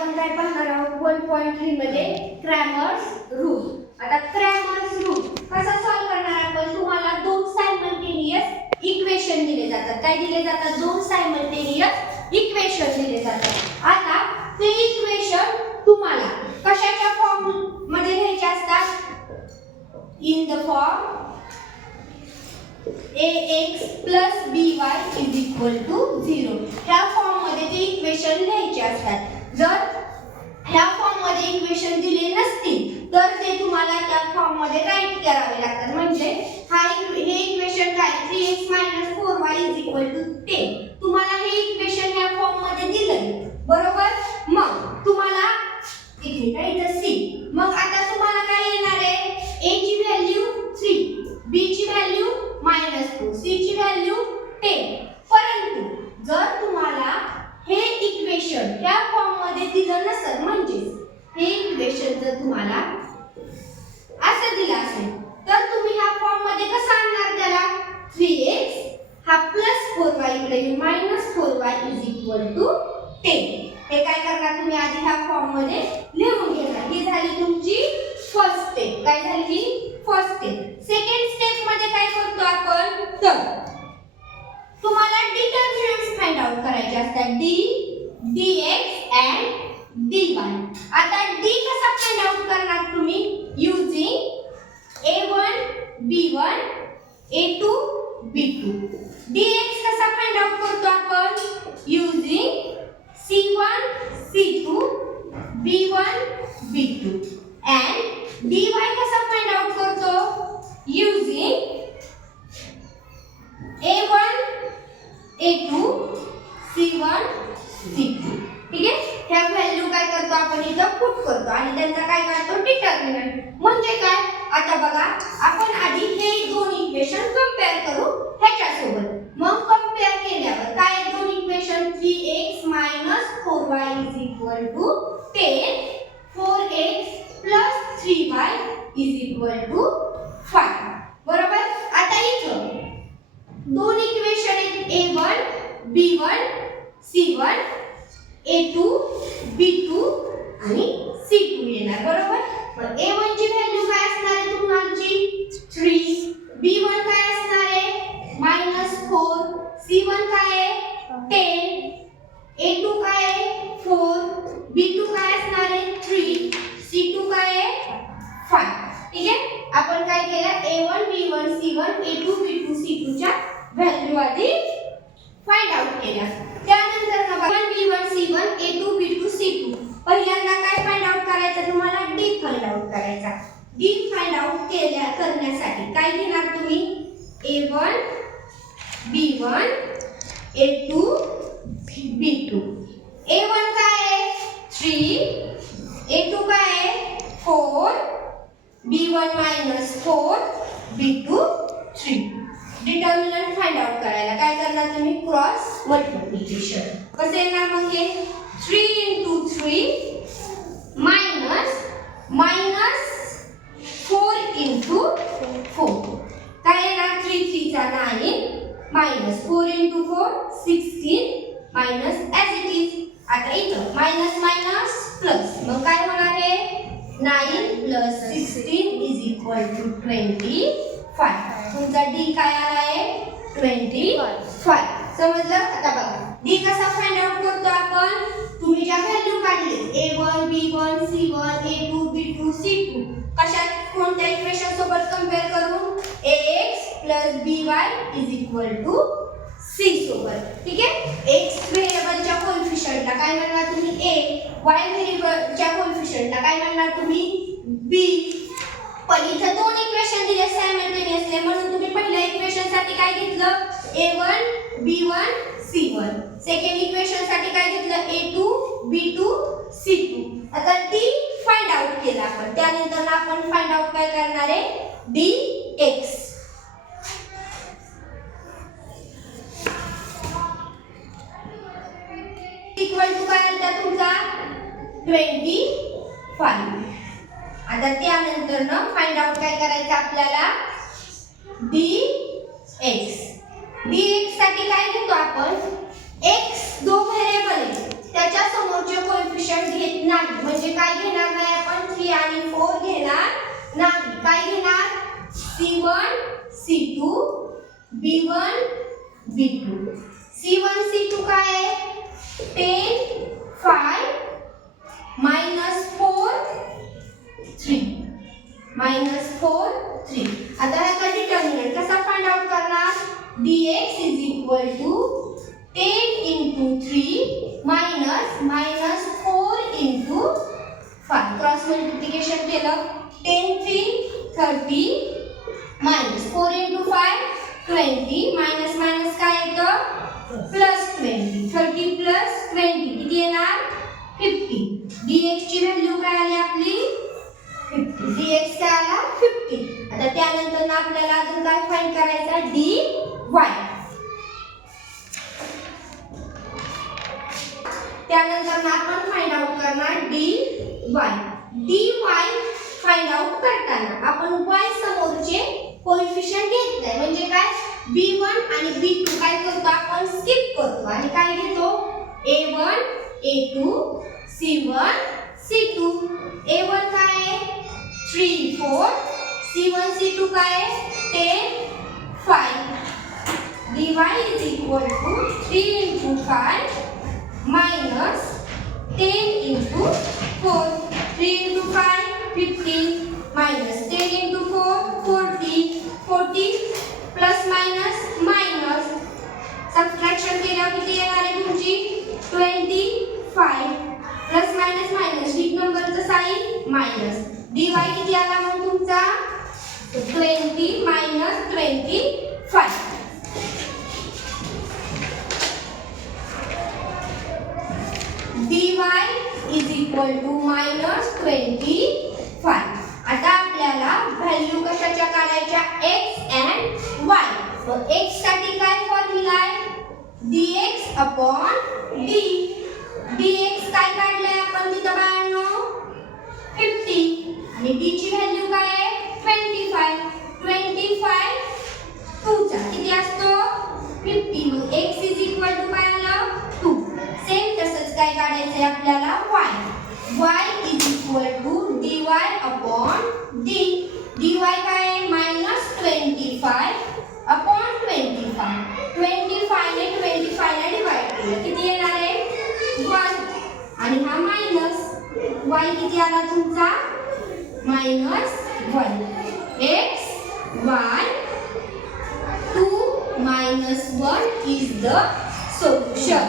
आपण काय पाहणार आहोत 1.3 मध्ये क्रॅमर्स रूल. आता क्रॅमर्स रूल कसा सॉल्व करणार आपण? तुम्हाला दोन सायमल्टेनियस इक्वेशन दिले जातात. काय दिले जातात? दोन सायमल्टेनियस इक्वेशन दिले जातात. आता ते इक्वेशन तुम्हाला कशाच्या फॉर्म मध्ये लिहायचे असतात? In the form ax plus by is equal to 0. ह्या फॉर्म मध्ये ते इक्वेशन लिहायचे असतात. जर ह्या फॉर्म मध्ये इक्वेशन दिले नसतील तर ते तुम्हाला त्या फॉर्म मध्ये राईट करावे लागतात. म्हणजे हे इक्वेशन काय 3x 4y 10. तुम्हाला हे इक्वेशन ह्या फॉर्म मध्ये दिलंय बरोबर. मग तुम्हाला इथे काय इथं c. मग आता तुम्हाला काय येणार आहे? a ची व्हॅल्यू 3, b ची व्हॅल्यू -2, c ची व्हॅल्यू 10. परंतु जर तुम्हाला हे इक्वेशन त्या फॉर्म मध्ये दिलं नसेल, म्हणजे हे इक्वेशन जर तुम्हाला असं दिलं असेल तर तुम्ही ह्या फॉर्म मध्ये कसं आणणार त्याला? 3x हा +4y इकडे येईल -4y = 10. हे काय करणार तुम्ही? आधी ह्या फॉर्म मध्ये लिहून घेणार. ही झाली तुमची फर्स्ट स्टेप. काय झाली ही? First step. सेकंड स्टेप मध्ये काय करतो आपण? तर तुम्हाला डिटर्मिनंट्स फाइंड आउट करायचे असतात. d, dx and dy. आता d कसा फाइंड आउट करणार तुम्ही? Using a1 b1 a2 b2. dx कसा फाइंड आउट करतो आपण? Using c1 c2 b1 b2 and dy कसा फाइंड आउट करतो? Using a1 a2 c1 c2. ठीक आहे. ह्या व्हॅल्यू काय करतो आपण? इथं पुट करतो आणि त्यांचा काय करतो? डिटर्मिनंट. म्हणजे काय? आता बघा, आपण आधी हे दोन इक्वेशन कंपेअर करू ह्याच्यासोबत. मग कंपेअर केल्यावर काय दोन equation? 3x 4y = 10, 4x + 3y = 5. बरोबर. आता इथं दोन इक्वेशन आहेत a1 b1 c1 a2 b2 आणि c2 येणार बरोबर. पण a1 ची व्हॅल्यू काय असणार आहे तुमची? 3. b1 काय असणार आहे? -4. c1 काय आहे? 10. a2 काय आहे? 4. b2 काय असणार आहे? 3. c2 काय आहे? 5. ठीक आहे. आपण काय केलं? a1 b1 c1 a2 b2 c2 च्या व्हॅल्यू आधी फाइंड आउट केल्या. त्यानंतर a1 b1 c1 a2 b2 c2 पहिल्यांदा काय फाइंड आउट करायचं? तुम्हाला d फाइंड आउट करायचा. d फाइंड आउट करण्यासाठी काय घेणार तुम्ही? a1 b1 a2 b2. a1 काय आहे? 3. a2 काय आहे? 4. b1 -4 b2 3. Determinant find out करायला काय करणार तुम्ही? Cross multiplication. कसं येणार मग हे? 3 × 3 -4 × 4. काय येणार? 3 3 चा 9 -4 × 4 16 as it is. आता इथं मायनस प्लस. मग काय होणार आहे? 9 + 16 = 25. तुमचा d काय आला आहे? 25. समजलं? आता बघा d कसा फाइंड आउट करतो आपण? तुम्ही ज्या व्हॅल्यू काढले a1 b1 c1 a2 b2 c2 कशात कोणत्या इक्वेशन सोबत कंपेअर करून? ax + by = c सोबत. ठीक आहे. x व्हेरिएबलच्या कोएफिशियंटला काय म्हणणार तुम्ही? a. y व्हेरिएबलच्या कोएफिशियंटला काय म्हणणार तुम्ही? b. पण इथं दोन इक्वेशन दिले सायमल्टेनियसली म्हणून तुम्ही पहिल्या इक्वेशन साठी काय घेतलं? a1 b1 c1. Second equation साठी काय घेतलं? a2 b2 c2. आता d फाइंड आउट केला आपण. त्यानंतर आपण फाइंड आउट काय करणार आहे? dx. इक्वल टू काय आला तुमचा? 25. आता त्यानंतर ना फाइंड आउट काय करायचं आपल्याला? dx. dx साठी काय घेतो आपण? x दो व्हेरिएबल आहे त्याच्या समोरचे कोएफिशियंट कोएफिशियंट घेत नाही. म्हणजे काय घेणार नाही आपण 3 आणि 4 घेणार नाही. काय घेणार C1 C2 B1 B2. C1 C2 काय आहे 10 5 -4 3 -4 3. आता ह्याचा डिटर्मिनंट कसा फाइंड आउट करणार dx = 10 into 3 minus 4 into 5. Cross multiplication केलं 10 3 30 minus 4 into 5 20 minus minus काय येतं प्लस 20. 30 प्लस 20 किती येणार 50. dx ची व्हॅल्यू काय आली आपली 50. dx काय आला 50. आता त्यानंतर आपल्याला अजून काय फाइंड करायचं dy. त्यानंतर आपण फाइंड आउट करणार dy. dy फाइंड आउट करताना आपण y समोरचे कोएफिशियंट घेत नाही. म्हणजे काय b1 आणि b2 काय करतो आपण स्किप करतो आणि काय घेतो a1 a2 c1 c2. a1 काय आहे 3 4 c1 c2 काय आहे 10 5. dy = 3 into 5 minus 10 into 4. 3 into 5 50 minus 10 into 4 40. 40 plus minus minus subtraction केल्यावर किती येणार आहे तुमची 25 प्लस मायनस मायनस बिग नंबरचा साइन मायनस. dy किती आला मग तुमचा 20 minus 25. dy = -25. आता आपल्याला व्हॅल्यू कशाच्या काढायच्या x and y. तर x साठी काय फॉर्म्युला आहे dx/d. dx काय काढलंय आपण तिथं बाळांनो 50 आणि d ची व्हॅल्यू काय आहे 25. 25 2 चा किती असतो 50. मग x = काय आलं 2. सेम तसंच काय काढायचंय आपल्याला y. y = dy/d. dy काय आहे -25/25. 25 ने 25 ला डिवाइड केलं किती येणार आहे 1 आणि हा मायनस y किती आला तुमचा -1. x y 2 - 1 is the solution.